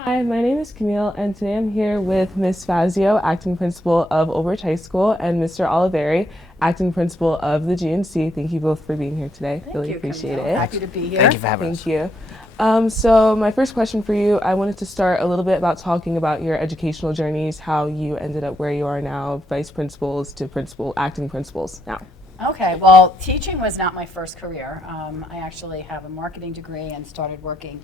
Hi, my name is Camille, and today I'm here with Ms. Fazio, acting principal of Old Bridge High School, and Mr. Oliveri, acting principal of the GNC. Thank you both for being here today. Thank Really you, appreciate Camille. it. Happy to be here. Thank you for having us. Thank you. So my first question for you, I wanted to start a little bit about talking about your educational journeys, how you ended up where you are now, vice principals to principal, acting principals now. Okay, well, teaching was not my first career. I actually have a marketing degree and started working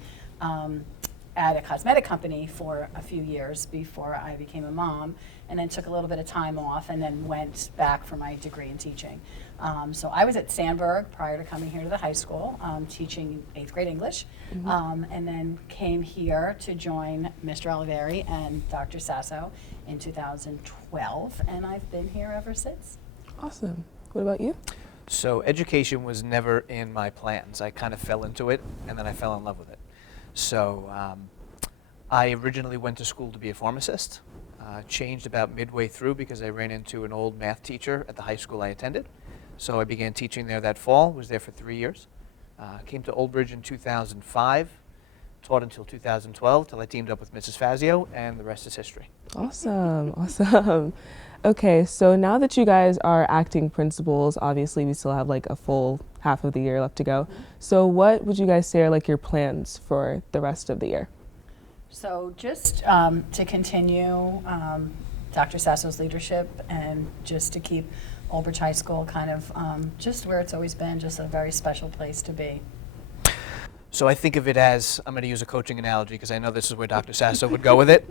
at a cosmetic company for a few years before I became a mom, and then took a little bit of time off and then went back for my degree in teaching. So I was at Sandburg prior to coming here to the high school, teaching 8th grade English, and then came here to join Mr. Oliveri and Dr. Sasso in 2012, and I've been here ever since. Awesome. What about you? So education was never in my plans. I kind of fell into it, and then I fell in love with it. So I originally went to school to be a pharmacist. Changed about midway through because I ran into an old math teacher at the high school I attended. So I began teaching there that fall, was there for 3 years. Came to Old Bridge in 2005, taught until 2012, till I teamed up with Mrs. Fazio, and the rest is history. Awesome, awesome. Okay, so now that you guys are acting principals, obviously we still have like a full half of the year left to go. So what would you guys say are like your plans for the rest of the year? So just to continue Dr. Sasso's leadership and just to keep Old Bridge High School kind of just where it's always been, just a very special place to be. So I think of it as, I'm going to use a coaching analogy because I know this is where Dr. Sasso would go with it.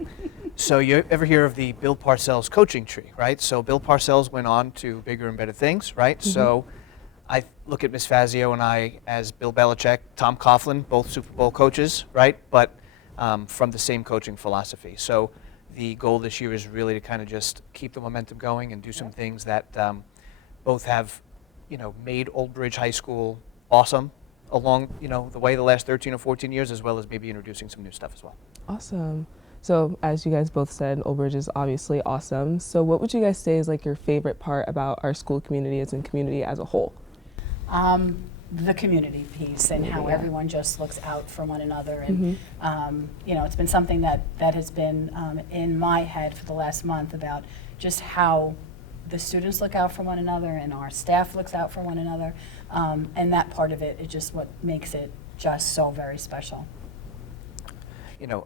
So you ever hear of the Bill Parcells coaching tree, right? So Bill Parcells went on to bigger and better things, right? So I look at Miss Fazio and I as Bill Belichick, Tom Coughlin, both Super Bowl coaches, right? But from the same coaching philosophy. So the goal this year is really to kind of just keep the momentum going and do some things that both have, made Old Bridge High School awesome along, the way the last 13 or 14 years, as well as maybe introducing some new stuff as well. Awesome. So as you guys both said, Old Bridge is obviously awesome. So what would you guys say is like your favorite part about our school community and community as a whole? The community piece and how everyone just looks out for one another. And, it's been something that has been in my head for the last month about just how the students look out for one another and our staff looks out for one another. And that part of it is just what makes it just so very special.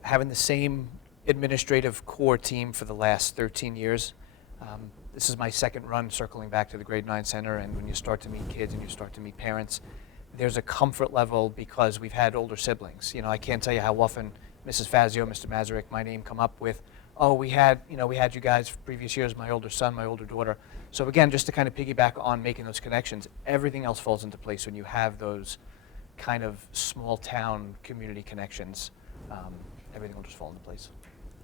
Having the same administrative core team for the last 13 years, this is my second run circling back to the Grade 9 Center, and when you start to meet kids and you start to meet parents, there's a comfort level because we've had older siblings. I can't tell you how often Mrs. Fazio, Mr. Mazurek, my name come up with, oh, we had you guys for previous years, my older son, my older daughter. So again, just to kind of piggyback on making those connections, everything else falls into place when you have those kind of small town community connections. Everything will just fall into place.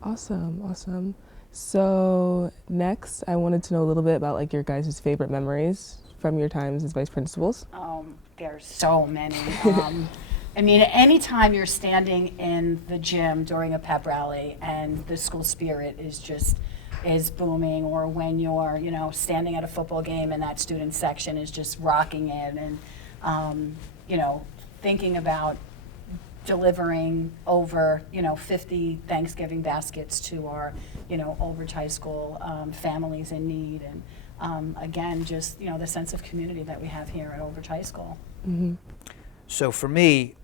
Awesome, awesome. So next, I wanted to know a little bit about like your guys' favorite memories from your times as vice principals. There's so many. I mean, anytime you're standing in the gym during a pep rally and the school spirit is booming, or when you're, standing at a football game and that student section is just rocking it, and, thinking about delivering over, 50 Thanksgiving baskets to our, Old Bridge High School families in need, and again, just the sense of community that we have here at Old Bridge High School. So for me,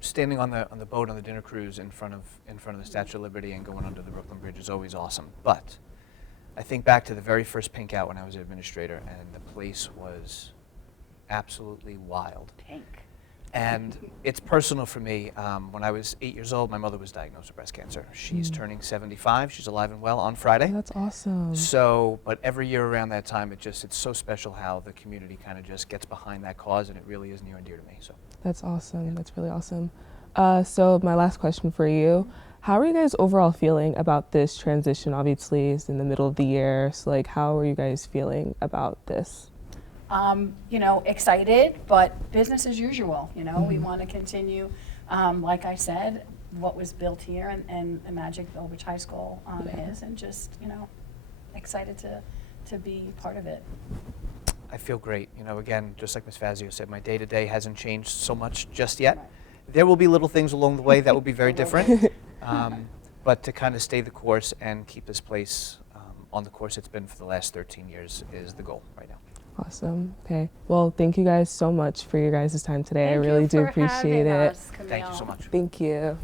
standing on the boat on the dinner cruise in front of the Statue of Liberty and going under the Brooklyn Bridge is always awesome. But I think back to the very first Pink Out when I was an administrator, and the place was absolutely wild. Pink. And it's personal for me. When I was 8 years old, my mother was diagnosed with breast cancer. She's turning 75. She's alive and well on Friday. That's awesome. So, but every year around that time, it's so special how the community kind of just gets behind that cause, and it really is near and dear to me. So That's awesome. That's really awesome. So my last question for you, how are you guys overall feeling about this transition? Obviously, it's in the middle of the year. So like, how are you guys feeling about this? Excited, but business as usual. We want to continue, like I said, what was built here and the magic Old Bridge High School is, and just, excited to be part of it. I feel great. Again, just like Ms. Fazio said, my day-to-day hasn't changed so much just yet. Right. There will be little things along the way that will be very different, but to kind of stay the course and keep this place on the course it's been for the last 13 years is the goal right now. Awesome. Okay. Well, thank you guys so much for your guys' time today. I Thank you really do for appreciate having it. us, Thank you so Camille. much. Thank you.